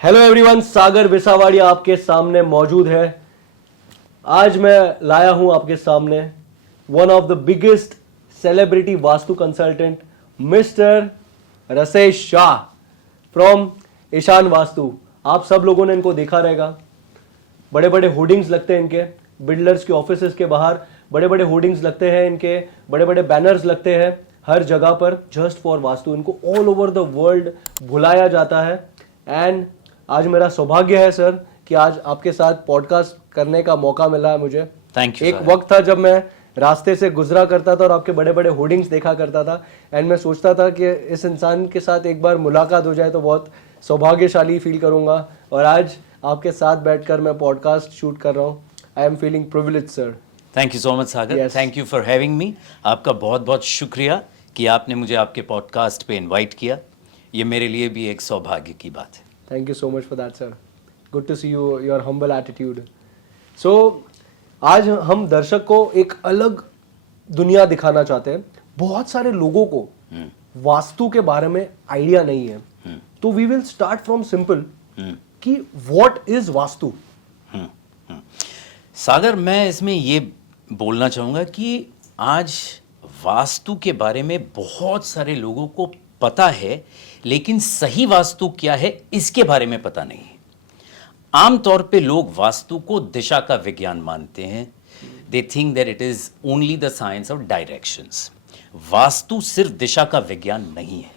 Hello everyone, सागर विसावाड़िया आपके सामने मौजूद है। आज मैं लाया हूं आपके सामने one of the biggest celebrity vastu consultant mister Rasesh Shah from Ishan Vastu. आप सब लोगों ने इनको देखा रहेगा, बड़े बड़े होर्डिंग्स लगते हैं इनके, बिल्डर्स के ऑफिसेस के बाहर बड़े बड़े होर्डिंग्स लगते हैं इनके, बड़े बड़े बैनर्स लगते हैं हर जगह पर जस्ट फॉर वास्तु। इनको ऑल ओवर द वर्ल्ड बुलाया जाता है। एंड आज मेरा सौभाग्य है सर कि आज आपके साथ पॉडकास्ट करने का मौका मिला है मुझे। Thank you. एक वक्त था जब मैं रास्ते से गुजरा करता था और आपके बड़े बड़े होर्डिंग्स देखा करता था, एंड मैं सोचता था कि इस इंसान के साथ एक बार मुलाकात हो जाए तो बहुत सौभाग्यशाली फील करूंगा। और आज आपके साथ बैठकर मैं पॉडकास्ट शूट कर रहा हूँ। I am feeling privilege sir. Thank you so much Sagar, thank you for having me. आपका बहुत बहुत शुक्रिया कि आपने मुझे आपके पॉडकास्ट पे इनवाइट किया। ये मेरे लिए भी एक सौभाग्य की बात है। Thank you so much for that sir. Good to see you, your humble attitude. So आज हम दर्शक को एक अलग दुनिया दिखाना चाहते हैं। बहुत सारे लोगों को वास्तु के बारे में आइडिया नहीं है, तो we will start from simple कि व्हाट इज वास्तु। सागर, मैं इसमें ये बोलना चाहूँगा कि आज वास्तु के बारे में बहुत सारे लोगों को पता है, लेकिन सही वास्तु क्या है इसके बारे में पता नहीं है। आमतौर पे लोग वास्तु को दिशा का विज्ञान मानते हैं। They think that it is only the science of directions. Vastu सिर्फ दिशा का विज्ञान नहीं है,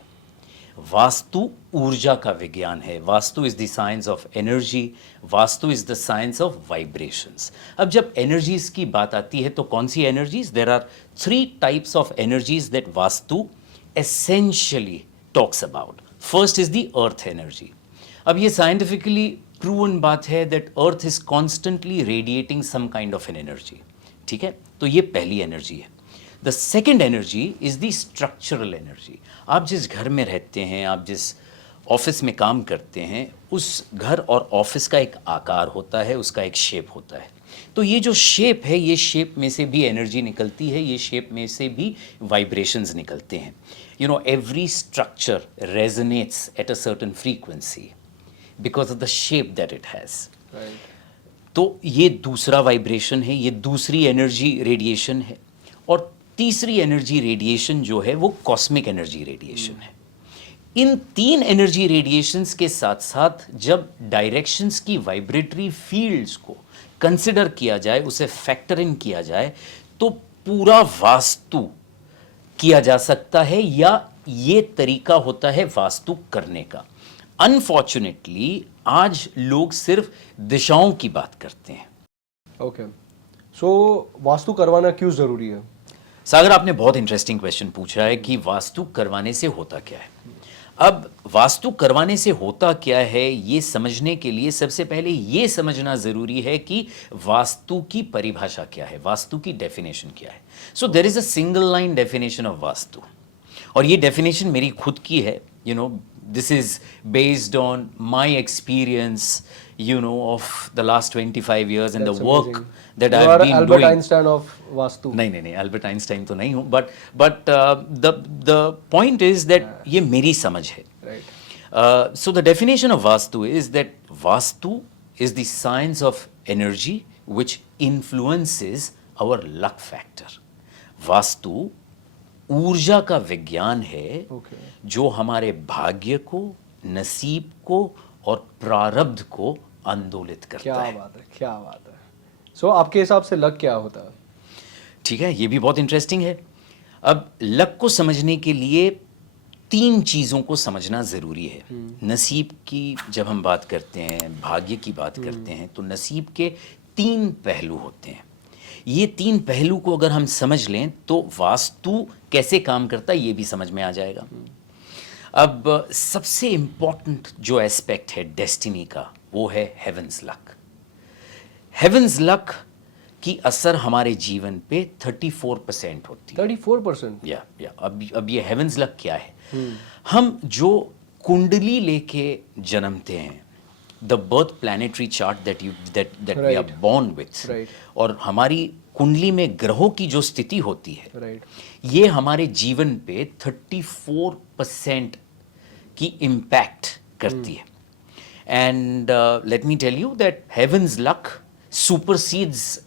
वास्तु ऊर्जा का विज्ञान है। Vastu is the science of energy, Vastu is the science of vibrations. अब जब एनर्जीज की बात आती है तो कौन सी energies? There are 3 types of energies that Vastu essentially talks about. First is the earth energy. अब ये scientifically proven बात है that earth is constantly radiating some kind of an energy. ठीक है, तो ये पहली एनर्जी है। The second energy is the structural energy. आप जिस घर में रहते हैं, आप जिस ऑफिस में काम करते हैं, उस घर और ऑफिस का एक आकार होता है, उसका एक शेप होता है। तो ये जो शेप है, ये शेप में से भी एनर्जी निकलती है, ये शेप में से भी वाइब्रेशंस निकलते हैं। You know, every structure resonates at a certain frequency because of the shape that it has. तो ये दूसरा वाइब्रेशन है, ये दूसरी एनर्जी रेडिएशन है। और तीसरी एनर्जी रेडिएशन जो है वो कॉस्मिक एनर्जी रेडिएशन है। इन 3 एनर्जी रेडिएशंस के साथ साथ जब डायरेक्शंस की वाइब्रेटरी फील्ड्स को कंसिडर किया जाए, उसे फैक्टर इन किया जाए, तो पूरा वास्तु किया जा सकता है, या ये तरीका होता है वास्तु करने का। अनफॉर्चुनेटली आज लोग सिर्फ दिशाओं की बात करते हैं। ओके, सो वास्तु करवाना क्यों जरूरी है? सागर, आपने बहुत इंटरेस्टिंग क्वेश्चन पूछा है कि वास्तु करवाने से होता क्या है। अब वास्तु करवाने से होता क्या है ये समझने के लिए सबसे पहले ये समझना जरूरी है कि वास्तु की परिभाषा क्या है, वास्तु की डेफिनेशन क्या है। So there is a single line definition of vastu, और ये डेफिनेशन मेरी खुद की है। You know, this is based on my experience, you know, of the last 25 years and the work that I've been doing. Albert Einstein of vastu? नहीं, Albert Einstein तो नहीं हूँ, but the point is that ये मेरी समझ है। Right. So the definition of vastu is that vastu is the science of energy which influences our luck factor. Vastu ऊर्जा का विज्ञान है, जो हमारे भाग्य को, नसीब को और प्रारब्ध को आंदोलित करता है। क्या बात है। सो आपके हिसाब से लक क्या होता है? ठीक है, ये भी बहुत इंटरेस्टिंग है। अब लक को समझने के लिए 3 चीज़ों को समझना ज़रूरी है। नसीब की जब हम बात करते हैं, भाग्य की बात करते हैं, तो नसीब के 3 पहलू होते हैं। ये 3 पहलू को अगर हम समझ लें तो वास्तु कैसे काम करता है ये भी समझ में आ जाएगा। अब सबसे इंपॉर्टेंट जो एस्पेक्ट है डेस्टिनी का, वो है हेवंस लक। हेवंस लक की असर हमारे जीवन पे 34% होती है। 34%? या अब ये हेवंस लक क्या है? हम जो कुंडली लेके जन्मते हैं, the birth planetary chart that we are born with, और हमारी कुंडली में ग्रहों की जो स्थिति होती है, ये हमारे जीवन पे 34% की इम्पैक्ट करती है। And let me tell you that heaven's luck supersedes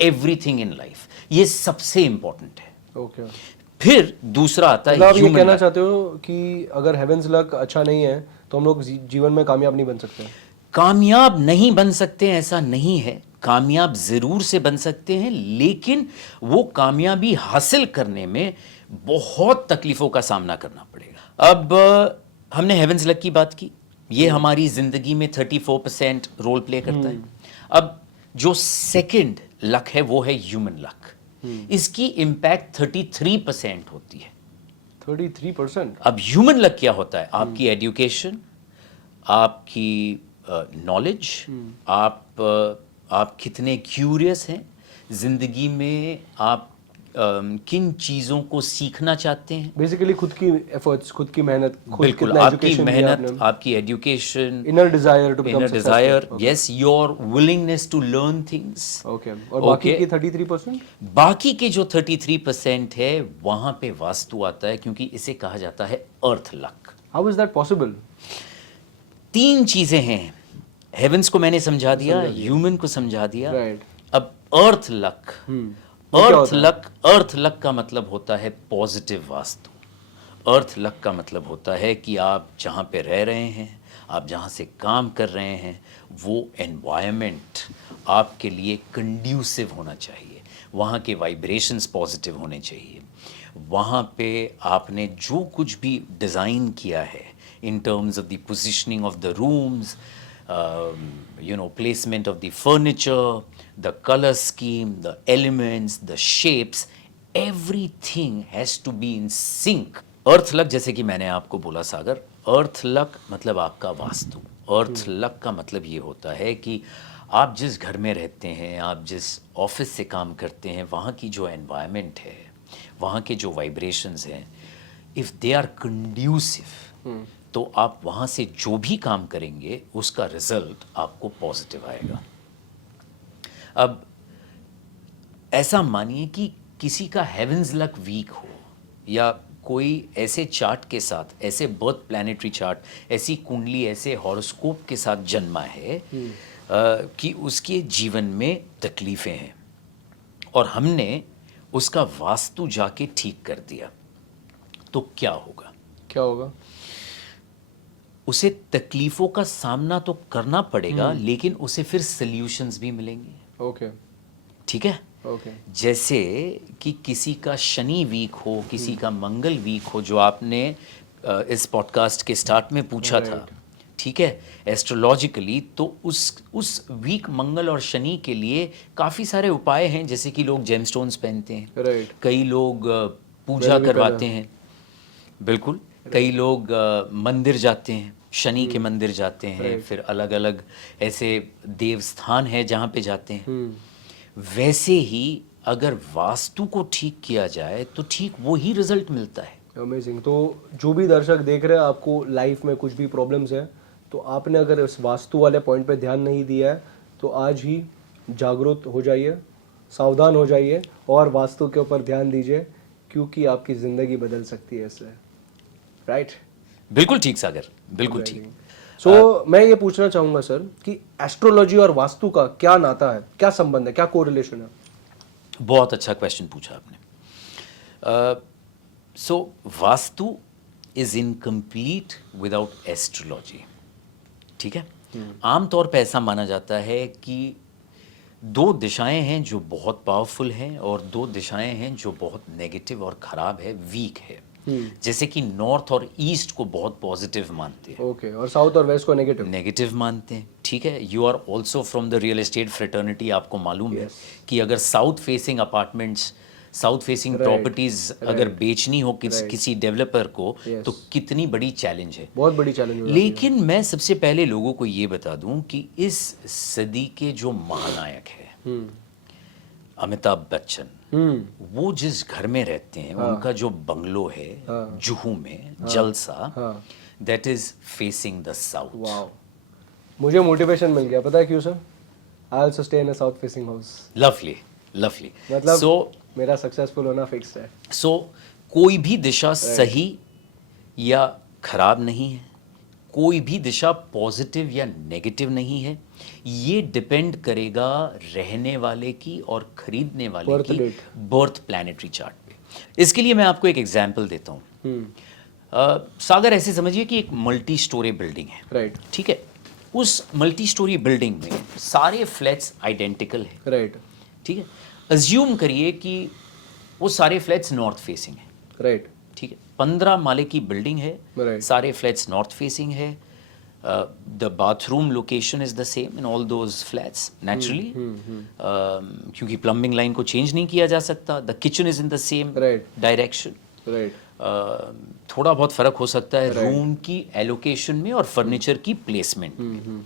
everything in life. ये सबसे important है. ओके, फिर दूसरा आता है मतलब आप ये human कहना luck. चाहते हो कि अगर हेवेंस लक अच्छा नहीं है तो हम लोग जीवन में कामयाब नहीं बन सकते? कामयाब नहीं बन सकते ऐसा नहीं है, कामयाब जरूर से बन सकते हैं, लेकिन वो कामयाबी हासिल करने में बहुत तकलीफों का सामना करना पड़ेगा. अब हमने हेवेंस लक की बात की, ये हमारी जिंदगी में 34% रोल प्ले करता है. अब जो सेकंड लक है वो है ह्यूमन लक. इसकी इम्पैक्ट 33% होती है. 33%? अब ह्यूमन लक क्या होता है? आपकी एजुकेशन, आपकी नॉलेज, आप कितने क्यूरियस हैं जिंदगी में, आप किन चीज़ों को सीखना चाहते हैं. बेसिकली खुद की एफर्ट्स, खुद की मेहनत, खुद बिल्कुल, कितना आपकी एजुकेशन लिया मेहनत, आपने, आपकी education, inner desire to become inner desire, yes, your willingness to learn things. Okay, और बाकी Okay. की 33%? बाकी के जो 33% है वहां पे वास्तु आता है, क्योंकि इसे कहा जाता है earth luck. How is that possible? 3 चीजें हैं. हेवेंस को मैंने समझा दिया, ह्यूमन को समझा दिया. Right. अब अर्थ लक, वो क्या अर्थ होता है? लक, अर्थ लक का मतलब होता है पॉजिटिव वास्तु. अर्थ लक का मतलब होता है कि आप जहाँ पे रह रहे हैं, आप जहाँ से काम कर रहे हैं, वो एनवायरनमेंट आपके लिए कंड्यूसिव होना चाहिए. वहाँ के वाइब्रेशंस पॉजिटिव होने चाहिए. वहाँ पे आपने जो कुछ भी डिज़ाइन किया है in terms of the positioning of the rooms, placement of the furniture, the color scheme, the elements, the shapes, everything has to be in sync. Earth luck, जैसे कि मैंने आपको बोला सागर, अर्थ लक मतलब आपका वास्तु. अर्थ लक का मतलब ये होता है कि आप जिस घर में रहते हैं, आप जिस ऑफिस से काम करते हैं, वहाँ की जो एनवायरनमेंट है, वहाँ के जो वाइब्रेशंस हैं, इफ़ दे आर कंड्यूसिव, तो आप वहाँ से जो भी काम करेंगे उसका रिजल्ट आपको पॉजिटिव आएगा. अब ऐसा मानिए कि किसी का हेवेंस लक वीक हो, या कोई ऐसे चार्ट के साथ, ऐसे बर्थ प्लैनेटरी चार्ट, ऐसी कुंडली, ऐसे हॉरोस्कोप के साथ जन्मा है कि उसके जीवन में तकलीफ़ें हैं, और हमने उसका वास्तु जाके ठीक कर दिया, तो क्या होगा? क्या होगा? उसे तकलीफ़ों का सामना तो करना पड़ेगा, लेकिन उसे फिर सल्यूशंस भी मिलेंगे. ओके, ठीक है. ओके, जैसे कि किसी का शनि वीक हो, किसी का मंगल वीक हो, जो आपने इस पॉडकास्ट के स्टार्ट में पूछा था, ठीक है, एस्ट्रोलॉजिकली, तो उस वीक मंगल और शनि के लिए काफ़ी सारे उपाय हैं. जैसे कि लोग जेमस्टोन्स पहनते हैं, राइट, कई लोग पूजा करवाते हैं, बिल्कुल, कई लोग मंदिर जाते हैं, शनि के मंदिर जाते हैं, फिर अलग अलग ऐसे देव स्थान है जहाँ पे जाते हैं. वैसे ही अगर वास्तु को ठीक किया जाए तो ठीक वही रिजल्ट मिलता है. अमेजिंग. तो जो भी दर्शक देख रहे हैं, आपको लाइफ में कुछ भी प्रॉब्लम्स है, तो आपने अगर इस वास्तु वाले पॉइंट पे ध्यान नहीं दिया है, तो आज ही जागरूक हो जाइए, सावधान हो जाइए, और वास्तु के ऊपर ध्यान दीजिए, क्योंकि आपकी ज़िंदगी बदल सकती है इससे. राइट? बिल्कुल ठीक सागर, बिल्कुल ठीक. सो मैं ये पूछना चाहूँगा सर कि एस्ट्रोलॉजी और वास्तु का क्या नाता है, क्या संबंध है, क्या कोरिलेशन है? बहुत अच्छा क्वेश्चन पूछा आपने. So Vastu is incomplete without astrology. ठीक है. आमतौर पे ऐसा माना जाता है कि 2 दिशाएं हैं जो बहुत पावरफुल हैं, और 2 दिशाएं हैं जो बहुत नेगेटिव और ख़राब है, वीक है. जैसे कि नॉर्थ और ईस्ट को बहुत पॉजिटिव मानते हैं, ओके, और साउथ और वेस्ट को नेगेटिव मानते हैं. ठीक है. You are also from the real estate fraternity. आपको मालूम है कि अगर south facing apartments, south facing properties अगर बेचनी हो किसी डेवलपर को, तो कितनी बड़ी चैलेंज है, बहुत बड़ी चैलेंज है. लेकिन मैं सबसे पहले लोगों को ये बता दूं कि इस सदी के जो महानायक है अमिताभ बच्चन, वो जिस घर में रहते हैं, उनका जो बंगलो है जुहू में, जलसा, that is facing the south. Wow, मुझे मोटिवेशन मिल गया. पता है क्यों sir? I also stay in a south facing house. Lovely, lovely. मतलब मेरा सक्सेसफुल होना फिक्स है. सो कोई भी दिशा सही या खराब नहीं है, कोई भी दिशा पॉजिटिव या नेगेटिव नहीं है। ये डिपेंड करेगा रहने वाले की और खरीदने वाले Birth की date. बर्थ प्लैनेटरी चार्ट पे। इसके लिए मैं आपको एक एग्जांपल देता हूँ। सागर, ऐसे समझिए कि एक मल्टी स्टोरी बिल्डिंग है, राइट ठीक है। उस मल्टी स्टोरी बिल्डिंग में सारे फ्लैट्स आइडेंटिकल है, राइट ठीक है। अज्यूम करिए कि वो सारे फ्लैट्स नॉर्थ फेसिंग है, राइट ठीक है। 15 माले की बिल्डिंग है, Right. सारे फ्लैट्स नॉर्थ फेसिंग है। The bathroom location is the same in all those flats naturally, क्योंकि प्लम्बिंग लाइन को चेंज नहीं किया जा सकता। The kitchen is in the same Right. Direction. Right थोड़ा बहुत फर्क हो सकता है रूम की एलोकेशन में और फर्नीचर की प्लेसमेंट में।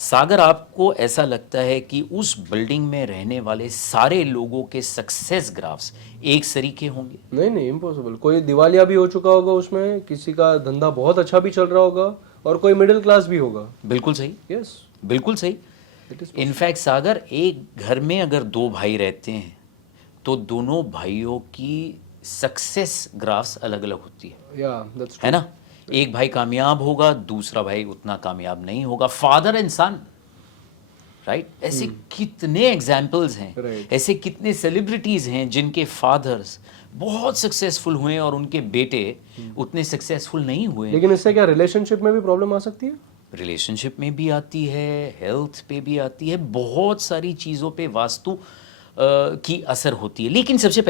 सागर, आपको ऐसा लगता है कि उस बिल्डिंग में रहने वाले सारे लोगों के सक्सेस ग्राफ्स एक सरीके होंगे? नहीं नहीं, इम्पॉसिबल। कोई दिवालिया भी हो चुका होगा उसमें, किसी का धंधा बहुत अच्छा भी चल रहा होगा, और कोई मिडिल क्लास भी होगा। बिल्कुल सही, यस, बिल्कुल सही। इनफैक्ट सागर, एक घर में अगर दो भाई रहते हैं तो दोनों भाइयों की सक्सेस ग्राफ्स अलग अलग होती है, या दैट्स है ना। एक भाई कामयाब होगा, दूसरा भाई उतना कामयाब नहीं होगा। Father and son, right. ऐसे कितने एग्जाम्पल्स हैं, Right. ऐसे कितने सेलिब्रिटीज हैं जिनके फादर्स बहुत सक्सेसफुल हुए और उनके बेटे उतने सक्सेसफुल नहीं हुए। लेकिन इससे क्या रिलेशनशिप में भी प्रॉब्लम आ सकती है? रिलेशनशिप में भी आती है, हेल्थ पे भी आती है, बहुत सारी चीज़ों पे वास्तु की असर होती है। लेकिन सबसे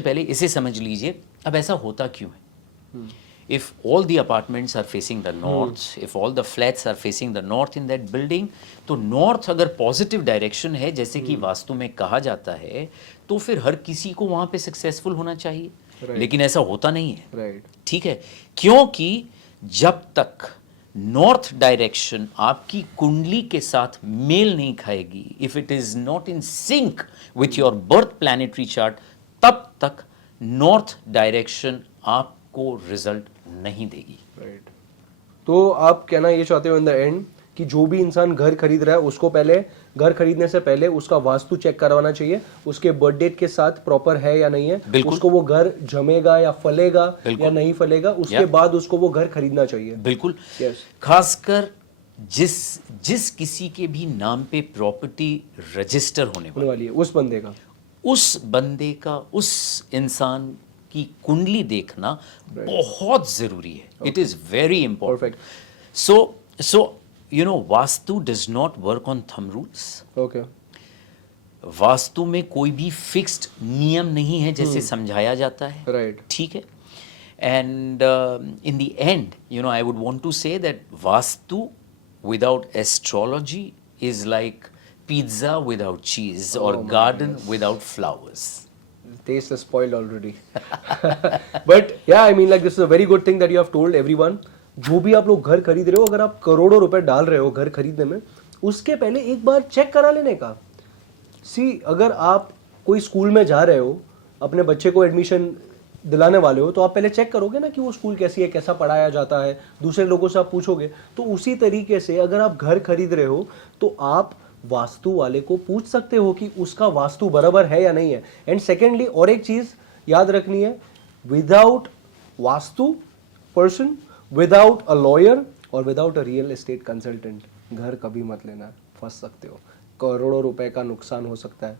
पहले इसे समझ लीजिए, अब ऐसा होता क्यों है? If all the apartments are facing the north, if all the flats are facing the north in that building, तो नॉर्थ अगर पॉजिटिव डायरेक्शन है जैसे कि वास्तु में कहा जाता है, तो फिर हर किसी को वहां पे सक्सेसफुल होना चाहिए। Right. लेकिन ऐसा होता नहीं है, राइट ठीक है। क्योंकि जब तक नॉर्थ डायरेक्शन आपकी कुंडली के साथ मेल नहीं खाएगी, if it is not in sync with your birth planetary chart, तब तक नॉर्थ डायरेक्शन आपको रिजल्ट नहीं देगी। राइट। तो आप कहना ये चाहते हो इन द एंड कि जो भी इंसान घर खरीद रहा है उसको पहले घर खरीदने से पहले उसका वास्तु चेक करवाना चाहिए, उसके बर्थ डेट के साथ प्रॉपर है या नहीं है, बिल्कुल। उसको वो घर जमेगा या फलेगा बिल्कुल। या नहीं फलेगा, उसके बाद उसको वो घर खरीदना चाहिए। बिल्कुल। Yes. खासकर जिस किसी के भी नाम पे प्रॉपर्टी रजिस्टर होने वाली है उस बंदे का, उस बंदे का, उस इंसान की कुंडली देखना बहुत जरूरी है। It is very important. So you know, vastu does not work on thumb rules. Okay. Vastu में कोई भी फिक्स्ड नियम नहीं है जैसे समझाया जाता है, राइट। ठीक है। And in the end, you know, I would want to say that vastu without astrology is like pizza without cheese और garden without flowers. Taste is spoiled already. But yeah, I mean, like, this is a very good thing that you have told everyone. जो भी आप लोग घर खरीद रहे हो, अगर आप करोड़ों रुपए डाल रहे हो घर खरीदने में, उसके पहले एक बार चेक करा लेने का। अगर आप कोई स्कूल में जा रहे हो, अपने बच्चे को एडमिशन दिलाने वाले हो, तो आप पहले चेक करोगे ना कि वो स्कूल कैसी है, कैसा पढ़ाया जाता है, दूसरे लोगों से आप पूछोगे। तो उसी तरीके से अगर आप घर खरीद रहे हो तो आप वास्तु वाले को पूछ सकते हो कि उसका वास्तु बराबर है या नहीं है। एंड सेकेंडली, और एक चीज याद रखनी है, without Vastu person, without a lawyer और without a real estate consultant घर कभी मत लेना, फंस सकते हो, करोड़ों रुपए का नुकसान हो सकता है।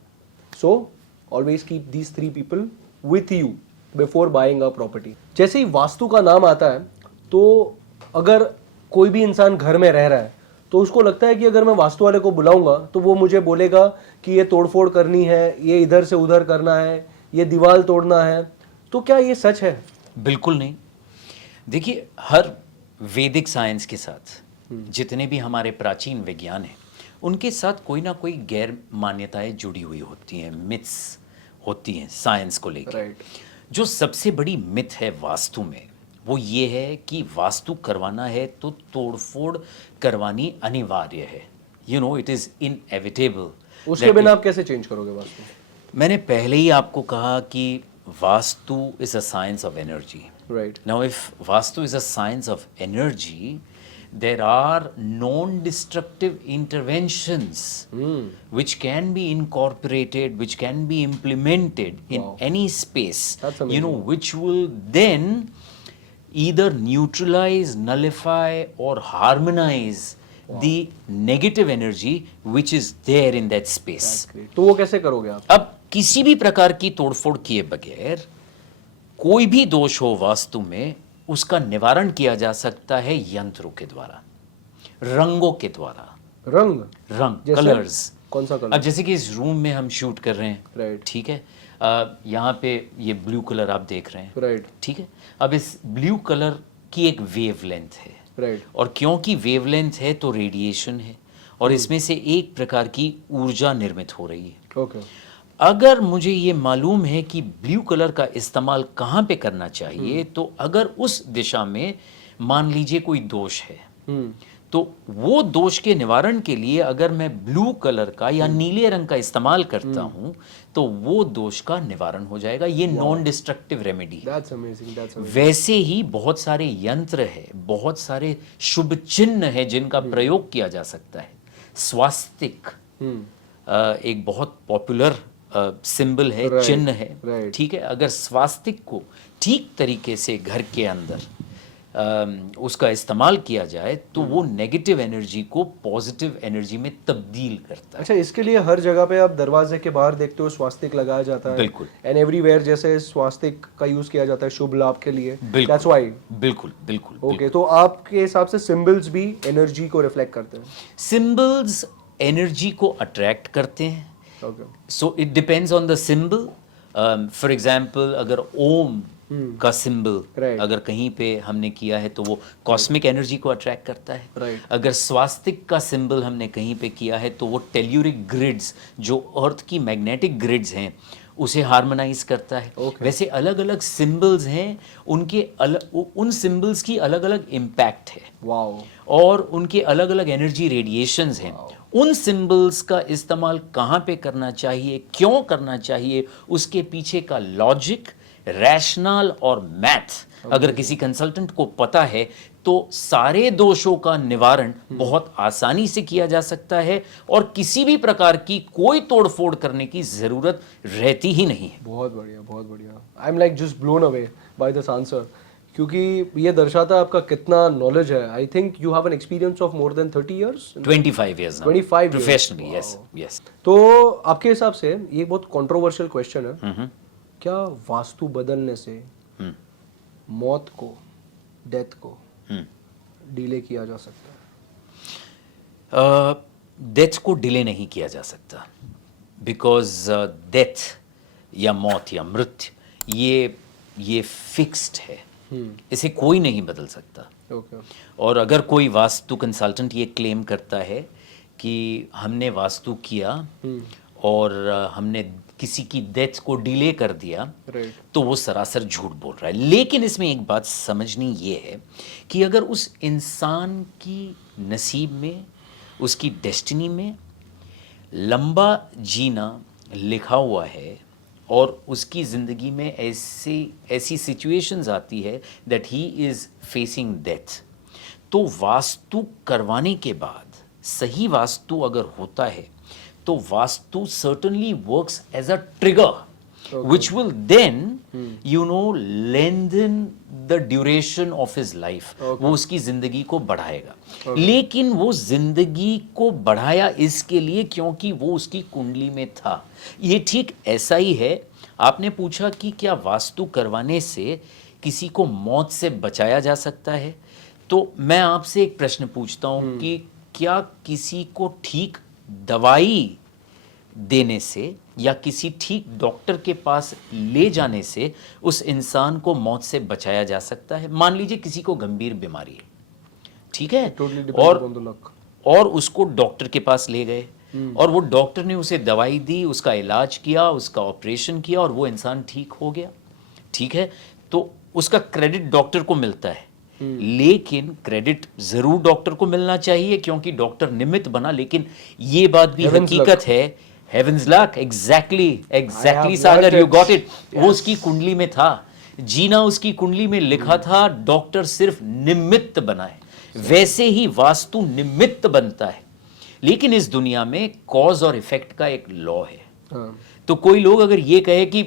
So always keep these 3 people with you before buying a property. जैसे ही वास्तु का नाम आता है, तो अगर कोई भी इंसान घर में रह रहा है तो उसको लगता है कि अगर मैं वास्तु वाले को बुलाऊंगा तो वो मुझे बोलेगा कि ये तोड़फोड़ करनी है, ये इधर से उधर करना है, ये दीवार तोड़ना है। तो क्या ये सच है? बिल्कुल नहीं। देखिए, हर वैदिक साइंस के साथ जितने भी हमारे प्राचीन विज्ञान हैं, उनके साथ कोई ना कोई गैर मान्यताएं जुड़ी हुई होती हैं, मिथ्स होती हैं साइंस को लेकर। राइट। जो सबसे बड़ी मिथ है वास्तु में, वो ये है कि वास्तु करवाना है तो तोड़फोड़ करवानी अनिवार्य है। You no, it is inevitable. उसके बिना आप कैसे चेंज करोगे वास्तु? मैंने पहले ही आपको कहा कि Vastu is a science of energy. Right. Now if vastu is a science of energy, there are non-destructive interventions which can be incorporated, which can be implemented in any space, That's you know, amazing. which will then either neutralize, nullify or harmonize the negative energy which is there in that space. तो वो कैसे करोगे आप? अब किसी भी प्रकार की तोड़फोड़ किए बगैर कोई भी दोष हो वास्तु में, उसका निवारण किया जा सकता है यंत्रों के द्वारा, रंगों के द्वारा। रंग रंग, कलर्स। कौन सा कलर? अब जैसे कि इस रूम में हम शूट कर रहे हैं, राइट, ठीक है, यहाँ पे ये ब्लू कलर आप देख रहे हैं, राइट, ठीक है। अब इस ब्लू कलर की एक वेवलेंथ है, राइट, और क्योंकि वेवलेंथ है तो रेडिएशन है, और इसमें से एक प्रकार की ऊर्जा निर्मित हो रही है। ओके, अगर मुझे ये मालूम है कि ब्लू कलर का इस्तेमाल कहाँ पे करना चाहिए, तो अगर उस दिशा में मान लीजिए कोई दोष है, तो वो दोष के निवारण के लिए अगर मैं ब्लू कलर का या नीले रंग का इस्तेमाल करता हूं, तो वो दोष का निवारण हो जाएगा। ये नॉन डिस्ट्रक्टिव रेमेडी है। That's amazing, that's amazing. वैसे ही बहुत सारे यंत्र है, बहुत सारे शुभ चिन्ह है जिनका प्रयोग किया जा सकता है। स्वास्तिक एक बहुत पॉपुलर सिंबल है, Right, चिन्ह है, right. ठीक है। अगर स्वास्तिक को ठीक तरीके से घर के अंदर उसका इस्तेमाल किया जाए तो वो नेगेटिव एनर्जी को पॉजिटिव एनर्जी में तब्दील करता है। अच्छा, इसके लिए हर जगह पे आप दरवाजे के बाहर देखते हो स्वास्तिक लगाया जाता है। बिल्कुल। एंड एवरीवेयर जैसे स्वास्तिक का यूज किया जाता है शुभ लाभ के लिए। बिल्कुल। That's why. बिल्कुल बिल्कुल। ओके, तो आपके हिसाब से सिंबल्स भी एनर्जी को रिफ्लेक्ट करते हैं? सिंबल्स एनर्जी को अट्रैक्ट करते हैं। Okay, so it depends on the symbol. For example, अगर ओम का सिंबल Right. अगर कहीं पे हमने किया है तो वो कॉस्मिक एनर्जी को अट्रैक्ट करता है। Right. अगर स्वास्तिक का सिंबल हमने कहीं पे किया है तो वो टेल्यूरिक ग्रिड्स, जो अर्थ की मैग्नेटिक ग्रिड्स हैं, उसे हार्मोनाइज करता है। Okay. वैसे अलग अलग सिंबल्स हैं, उनके उन सिंबल्स की अलग अलग इम्पैक्ट है, वाओ, और उनके अलग अलग एनर्जी रेडिएशंस हैं। उन सिंबल्स का इस्तेमाल कहाँ पे करना चाहिए, क्यों करना चाहिए, उसके पीछे का लॉजिक, रैशनल और मैथ अगर किसी कंसल्टेंट को पता है तो सारे दोषों का निवारण बहुत आसानी से किया जा सकता है, और किसी भी प्रकार की कोई तोड़फोड़ करने की जरूरत रहती ही नहीं है। बहुत बढ़िया, बहुत बढ़िया। I am like just blown away by this answer, क्योंकि ये दर्शाता है आपका कितना नॉलेज है। I think you have an experience of more than 30 years. 25 years now. 25 years. Professionally, yes, Wow. yes. तो आपके हिसाब से ये बहुत कंट्रोवर्शियल क्वेश्चन है, क्या वास्तु बदलने से मौत को, डेथ को डिले किया जा सकता है? डेथ को डिले नहीं किया जा सकता, बिकॉज डेथ या मौत या मृत्यु ये फिक्स्ड है, इसे कोई नहीं बदल सकता। ओके, और अगर कोई वास्तु कंसल्टेंट ये क्लेम करता है कि हमने वास्तु किया और हमने किसी की डेथ को डिले कर दिया, राइट, तो वो सरासर झूठ बोल रहा है। लेकिन इसमें एक बात समझनी ये है कि अगर उस इंसान की नसीब में, उसकी डेस्टिनी में लंबा जीना लिखा हुआ है और उसकी ज़िंदगी में ऐसी सिचुएशंस आती है that he is facing death, तो वास्तु करवाने के बाद, सही वास्तु अगर होता है तो vastu certainly works as a trigger, which will then lengthen the duration of his life. वो उसकी जिंदगी को बढ़ाएगा। लेकिन वो जिंदगी को बढ़ाया इसके लिए क्योंकि वो उसकी कुंडली में था। ये ठीक ऐसा ही है। आपने पूछा कि क्या वास्तु करवाने से किसी को मौत से बचाया जा सकता है, तो मैं आपसे एक प्रश्न पूछता हूं कि क्या किसी को ठीक दवाई देने से या किसी ठीक डॉक्टर के पास ले जाने से उस इंसान को मौत से बचाया जा सकता है? मान लीजिए किसी को गंभीर बीमारी है, ठीक है, Totally depends upon the luck. और उसको डॉक्टर के पास ले गए और वो डॉक्टर ने उसे दवाई दी, उसका इलाज किया, उसका ऑपरेशन किया और वो इंसान ठीक हो गया, ठीक है, तो उसका क्रेडिट डॉक्टर को मिलता है। लेकिन क्रेडिट जरूर डॉक्टर को मिलना चाहिए क्योंकि डॉक्टर निमित्त बना। लेकिन ये बात भी हकीकत है, heaven's luck, exactly Sagar, you got it. वो उसकी कुंडली में था, जीना उसकी कुंडली में लिखा था, डॉक्टर सिर्फ निमित्त बना है। वैसे ही वास्तु निमित्त बनता है, लेकिन इस दुनिया में कॉज और इफेक्ट का एक लॉ है। तो कोई लोग अगर ये कहे कि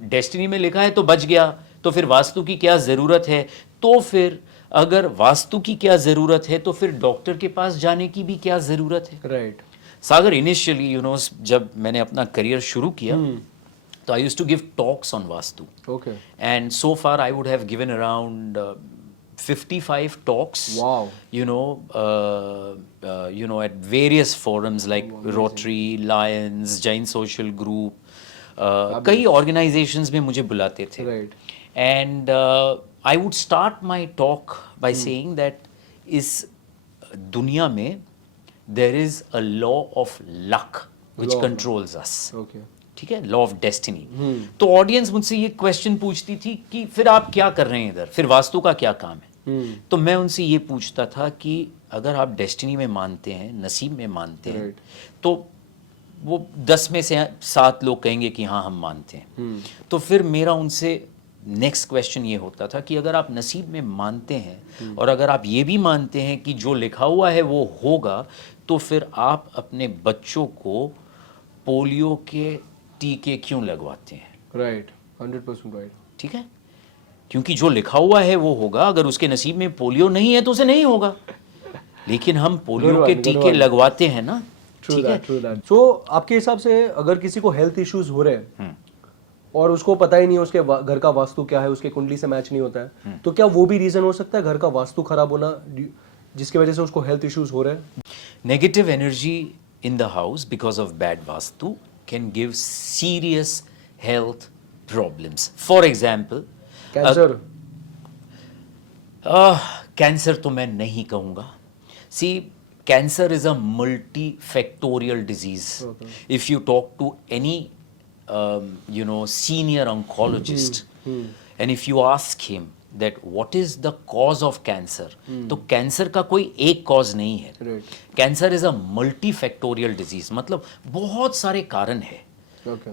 डेस्टिनी में लिखा है तो बच गया, तो फिर वास्तु की क्या जरूरत है, तो फिर अगर वास्तु की क्या ज़रूरत है तो फिर डॉक्टर के पास जाने की भी क्या ज़रूरत है। राइट। सागर, इनिशियली जब मैंने अपना करियर शुरू किया तो I used to give talks on vastu, okay. and so far I would have given around 55 talks. Wow. At various forums like Rotary, Lions, Jain Social Group, कई organizations में मुझे बुलाते थे। Right. And I would start my talk by saying that इस दुनिया में there is a law of luck which Law of controls us. Okay. ठीक है, लॉ ऑफ डेस्टिनी। तो ऑडियंस मुझसे ये क्वेश्चन पूछती थी कि फिर आप क्या कर रहे हैं इधर, फिर वास्तु का क्या काम है। तो मैं उनसे ये पूछता था कि अगर आप डेस्टिनी में मानते हैं, नसीब में मानते हैं, तो वो 10 में से 7 लोग कहेंगे कि हाँ हम मानते हैं। तो फिर मेरा उनसे नेक्स्ट क्वेश्चन ये होता था कि अगर आप नसीब में मानते हैं और अगर आप ये भी मानते हैं कि जो लिखा हुआ है वो होगा, तो फिर आप अपने बच्चों को पोलियो के टीके क्यों लगवाते हैं। Right, 100% right. ठीक है, क्योंकि जो लिखा हुआ है वो होगा। अगर उसके नसीब में पोलियो नहीं है तो उसे नहीं होगा, लेकिन हम पोलियो के टीके लगवाते हैं ना। ठीक है। सो आपके हिसाब से अगर किसी को हेल्थ इश्यूज हो रहे हैं और उसको पता ही नहीं है उसके घर का वास्तु क्या है, उसके कुंडली से मैच नहीं होता है, तो क्या वो भी रीजन हो सकता है घर का वास्तु खराब होना जिसकी वजह से उसको हेल्थ इश्यूज हो रहे हैं? Negative energy in the house because of bad vastu can give serious health problems. For example, cancer. Cancer तो मैं नहीं कहूँगा। See, cancer is a multifactorial disease. Okay. If you talk to any, senior oncologist, and if you ask him that what is the cause of cancer, तो cancer का कोई एक cause नहीं है। Cancer is a multifactorial disease, मतलब बहुत सारे कारण है।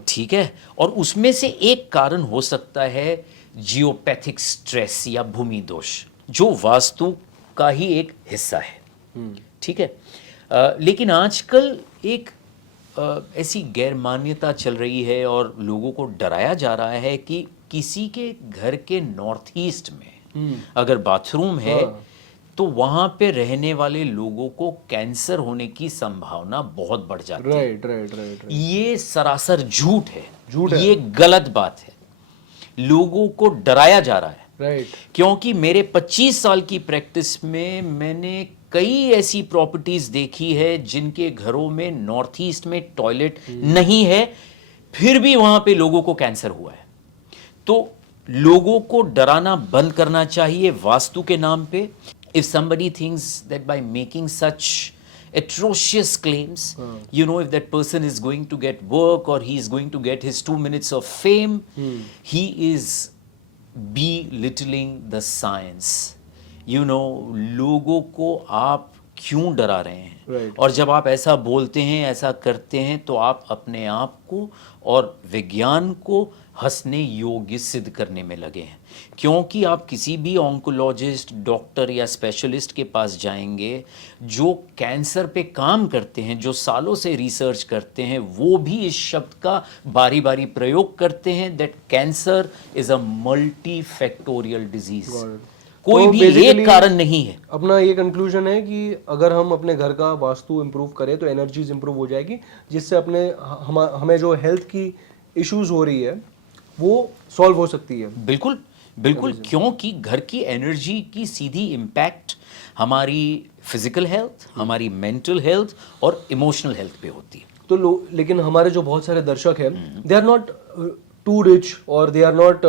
ठीक है, और उसमें से एक कारण हो सकता है जियोपैथिक स्ट्रेस या भूमि दोष, जो वास्तु का ही एक हिस्सा है। ठीक है, लेकिन आजकल एक ऐसी गैर मान्यता चल रही है और लोगों को डराया जा रहा है कि किसी के घर के नॉर्थ ईस्ट में अगर बाथरूम है तो वहां पे रहने वाले लोगों को कैंसर होने की संभावना बहुत बढ़ जाती है। राइट। ये सरासर झूठ है, ये गलत बात है। लोगों को डराया जा रहा है। राइट। क्योंकि मेरे 25 साल की प्रैक्टिस में मैंने कई ऐसी प्रॉपर्टीज देखी है जिनके घरों में नॉर्थ ईस्ट में टॉयलेट नहीं है, फिर भी वहां पे लोगों को कैंसर हुआ है। तो लोगों को डराना बंद करना चाहिए वास्तु के नाम पे। If somebody thinks that by making such atrocious claims, if that person is going to get work or he is going to get his 2 minutes of fame, he is belittling the science. लोगों को आप क्यों डरा रहे हैं? Right. और जब आप ऐसा बोलते हैं, ऐसा करते हैं, तो आप अपने आप को और विज्ञान को हंसने योग्य सिद्ध करने में लगे हैं। क्योंकि आप किसी भी ऑन्कोलॉजिस्ट, डॉक्टर या स्पेशलिस्ट के पास जाएंगे जो कैंसर पे काम करते हैं, जो सालों से रिसर्च करते हैं, वो भी इस शब्द का बारी बारी प्रयोग करते हैं that cancer is a multi factorial disease. कोई भी एक कारण नहीं है। अपना ये कंक्लूजन है कि अगर हम अपने घर का वास्तु इंप्रूव करें तो एनर्जीज इंप्रूव हो जाएगी, जिससे हमें जो हेल्थ की इश्यूज हो रही है वो सॉल्व हो सकती है। बिल्कुल बिल्कुल, क्योंकि घर की एनर्जी की सीधी इम्पैक्ट हमारी फिजिकल हेल्थ, हमारी मेंटल हेल्थ और इमोशनल हेल्थ पे होती है। तो लेकिन हमारे जो बहुत सारे दर्शक हैं, they are not too rich और they are not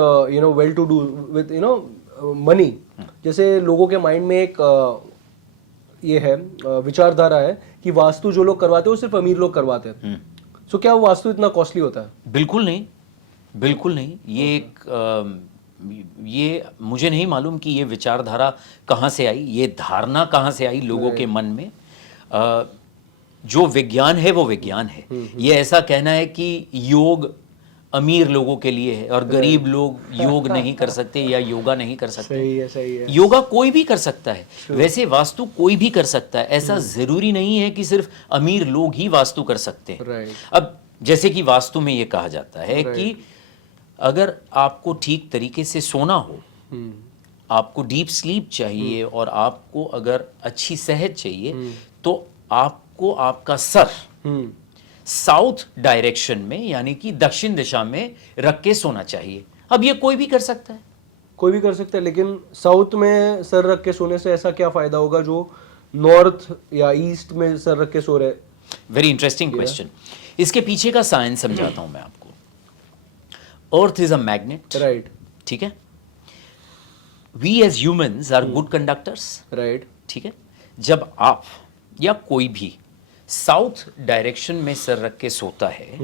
well to do with money. जैसे लोगों के माइंड में एक ये है विचारधारा है कि वास्तु जो लोग करवाते हैं वो सिर्फ अमीर लोग करवाते हैं। सो क्या वास्तु इतना कॉस्टली होता है? बिल्कुल नहीं, बिल्कुल नहीं। ये मुझे नहीं मालूम कि ये विचारधारा कहाँ से आई, ये धारणा कहाँ से आई लोगों के मन में। जो विज्ञान है वो विज्ञान है। ये ऐसा कहना है कि योग अमीर लोगों के लिए है और गरीब लोग योग नहीं कर सकते या योगा नहीं कर सकते। सही है। योगा कोई भी कर सकता है, वैसे वास्तु कोई भी कर सकता है। ऐसा जरूरी नहीं है कि सिर्फ अमीर लोग ही वास्तु कर सकते हैं। अब जैसे कि वास्तु में ये कहा जाता है कि अगर आपको ठीक तरीके से सोना हो आपको डीप स्लीप चाहिए और आपको अगर अच्छी सेहत चाहिए तो आपको आपका सर साउथ डायरेक्शन में यानी कि दक्षिण दिशा में रख के सोना चाहिए। अब ये कोई भी कर सकता है। कोई भी कर सकता है, लेकिन साउथ में सर रख के सोने से ऐसा क्या फायदा होगा जो नॉर्थ या ईस्ट में सर रख के सो रहे? Very interesting question. इसके पीछे का साइंस समझाता हूं मैं आपको। Earth is a magnet, right ठीक है। We as humans are good conductors, right ठीक है। जब आप या कोई भी साउथ डायरेक्शन में सर रख के सोता है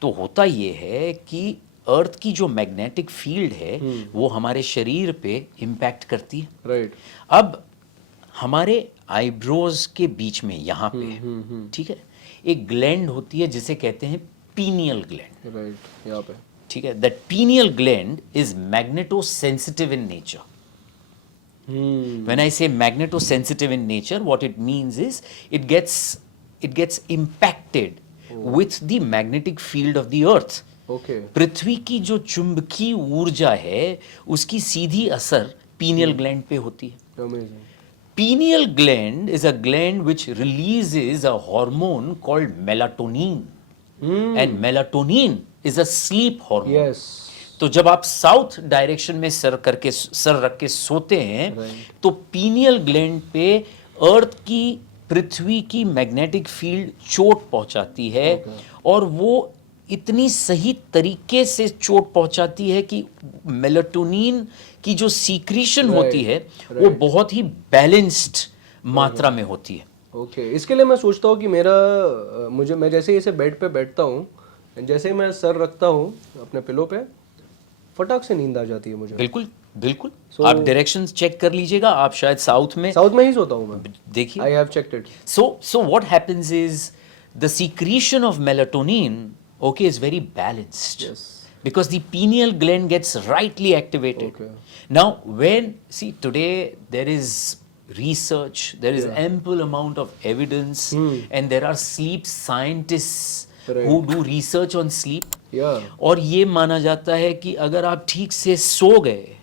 तो होता यह है कि अर्थ की जो मैग्नेटिक फील्ड है वो हमारे शरीर पे इम्पैक्ट करती है। राइट अब हमारे आईब्रोज के बीच में यहाँ पे ठीक है एक ग्लैंड होती है जिसे कहते हैं पीनियल ग्लैंड, राइट यहाँ पे, ठीक है। That pineal gland is magneto sensitive in nature. When I say magnetosensitive in nature, what it means is it gets impacted with the magnetic field of the earth. Okay पृथ्वी की जो चुंबकीय ऊर्जा है उसकी सीधी असर पीनियल ग्लैंड पे होती है। Amazing. Pineal gland is a gland which releases a hormone called melatonin. And melatonin is a sleep hormone. Yes तो जब आप साउथ डायरेक्शन में सर रख के सोते हैं तो पीनियल ग्लैंड पे अर्थ की पृथ्वी की मैग्नेटिक फील्ड चोट पहुंचाती है और वो इतनी सही तरीके से चोट पहुंचाती है कि मेलाटोनिन की जो सीक्रीशन होती है वो बहुत ही बैलेंस्ड मात्रा में होती है। ओके इसके लिए मैं सोचता हूँ कि मैं जैसे ही ऐसे बेड पे बैठता हूँ, जैसे ही मैं सर रखता हूँ अपने पिलो पे, फटाक से नींद आ जाती है मुझे। बिल्कुल बिल्कुल। आप डायरेक्शंस चेक कर लीजिएगा, आप शायद साउथ में ही सोता हूँ मैं, देखिए। I have checked it. So what happens is the secretion of melatonin, okay, is very balanced. Yes. Because the pineal gland gets rightly activated. Okay. Now, today there is research, there is ample amount of evidence, and there are sleep scientists who do research on sleep. Yeah. और ये माना जाता है कि अगर आप ठीक से सो गए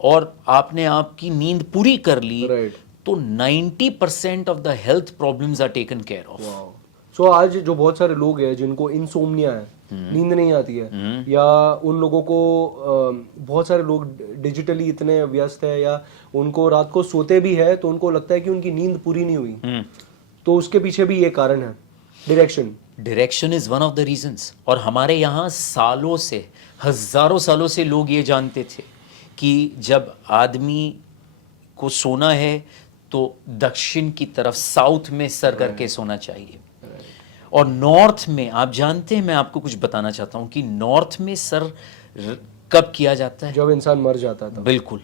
और आपने आपकी नींद पूरी कर ली तो 90% of the health problems are taken care of. So आज जो बहुत सारे लोग हैं जिनको इंसोम्निया है, नींद नहीं आती है, या उन लोगों को बहुत सारे लोग डिजिटली इतने व्यस्त है या उनको रात को सोते भी है तो उनको लगता है कि उनकी नींद पूरी नहीं हुई, तो उसके पीछे भी ये कारण है, direction is one of the reasons. और हमारे यहाँ सालों से, हजारों सालों से लोग ये जानते थे कि जब आदमी को सोना है तो दक्षिण की तरफ साउथ में सर करके सोना चाहिए। और नॉर्थ में आप जानते हैं, मैं आपको कुछ बताना चाहता हूं कि नॉर्थ में सर कब किया जाता है? जब इंसान मर जाता था। बिल्कुल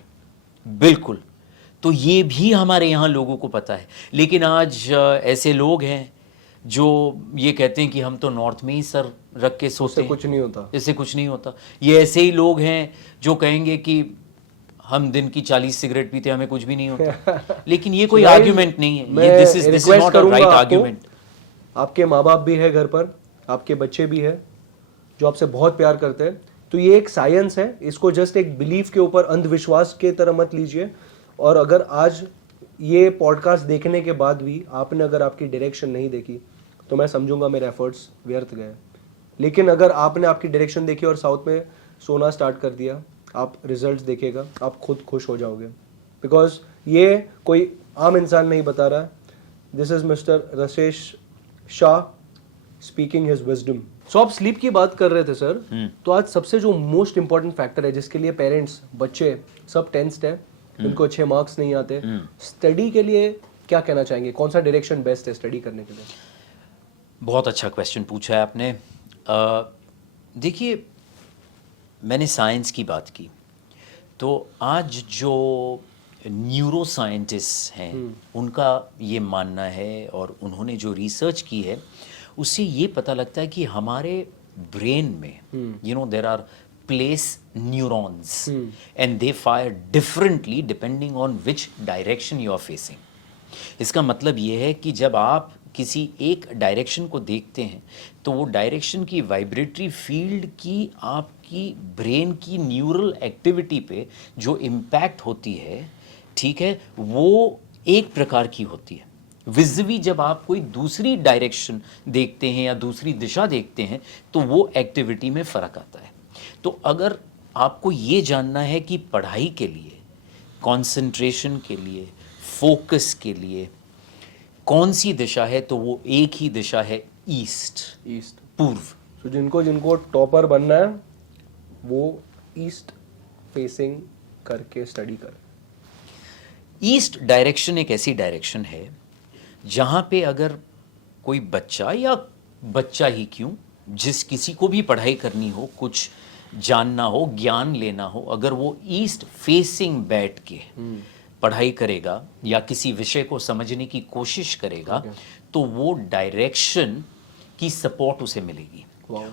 बिल्कुल। तो ये भी हमारे यहाँ लोगों को पता है, लेकिन आज ऐसे लोग हैं जो ये कहते हैं कि हम तो नॉर्थ में ही सर रख के सोते हैं, कुछ नहीं होता, इससे कुछ नहीं होता। ये ऐसे ही लोग हैं जो कहेंगे कि हम दिन की 40 सिगरेट पीते, हमें कुछ भी नहीं होता। लेकिन ये कोई आर्ग्यूमेंट नहीं है, ये this is not a right argument. आपके माँ बाप भी है घर पर, आपके बच्चे भी है जो आपसे बहुत प्यार करते हैं, तो ये एक साइंस है, इसको जस्ट एक बिलीफ के ऊपर, अंधविश्वास के तरह मत लीजिए। और अगर आज ये पॉडकास्ट देखने के बाद भी आपने अगर आपकी डायरेक्शन नहीं देखी तो मैं समझूंगा मेरे एफर्ट्स व्यर्थ गए। लेकिन अगर आपने आपकी डायरेक्शन देखी और साउथ में सोना स्टार्ट कर दिया, आप रिजल्ट्स देखेगा, आप खुद खुश हो जाओगे, बिकॉज ये कोई आम इंसान नहीं बता रहा है। This is mister Rasesh Shah speaking his wisdom. So आप स्लीप की बात कर रहे थे सर, तो आज सबसे जो मोस्ट इंपॉर्टेंट फैक्टर है जिसके लिए पेरेंट्स, बच्चे सब टेंस्ड है, उनको अच्छे मार्क्स नहीं आते, स्टडी के लिए क्या कहना चाहेंगे? कौन सा डायरेक्शन बेस्ट है स्टडी करने के लिए? बहुत अच्छा क्वेश्चन पूछा है आपने। देखिए, मैंने साइंस की बात की, तो आज जो न्यूरो साइंटिस्ट हैं उनका ये मानना है और उन्होंने जो रिसर्च की है उससे ये पता लगता है कि हमारे ब्रेन में there are place neurons and they fire differently depending on which direction you are facing. इसका मतलब ये है कि जब आप किसी एक डायरेक्शन को देखते हैं तो वो डायरेक्शन की वाइब्रेटरी फील्ड की आपकी ब्रेन की न्यूरल एक्टिविटी पे जो इम्पैक्ट होती है, ठीक है, वो एक प्रकार की होती है। विज़िबी जब आप कोई दूसरी डायरेक्शन देखते हैं या दूसरी दिशा देखते हैं तो वो एक्टिविटी में फ़र्क आता है। तो अगर आपको ये जानना है कि पढ़ाई के लिए, कंसंट्रेशन के लिए, फोकस के लिए कौन सी दिशा है, तो वो एक ही दिशा है, ईस्ट, पूर्व। तो जिनको टॉपर बनना है वो ईस्ट फेसिंग करके स्टडी करें। ईस्ट डायरेक्शन एक ऐसी डायरेक्शन है जहाँ पे अगर कोई बच्चा या बच्चा ही क्यों, जिस किसी को भी पढ़ाई करनी हो, कुछ जानना हो, ज्ञान लेना हो, अगर वो ईस्ट फेसिंग बैठ के पढ़ाई करेगा या किसी विषय को समझने की कोशिश करेगा तो वो डायरेक्शन की सपोर्ट उसे मिलेगी।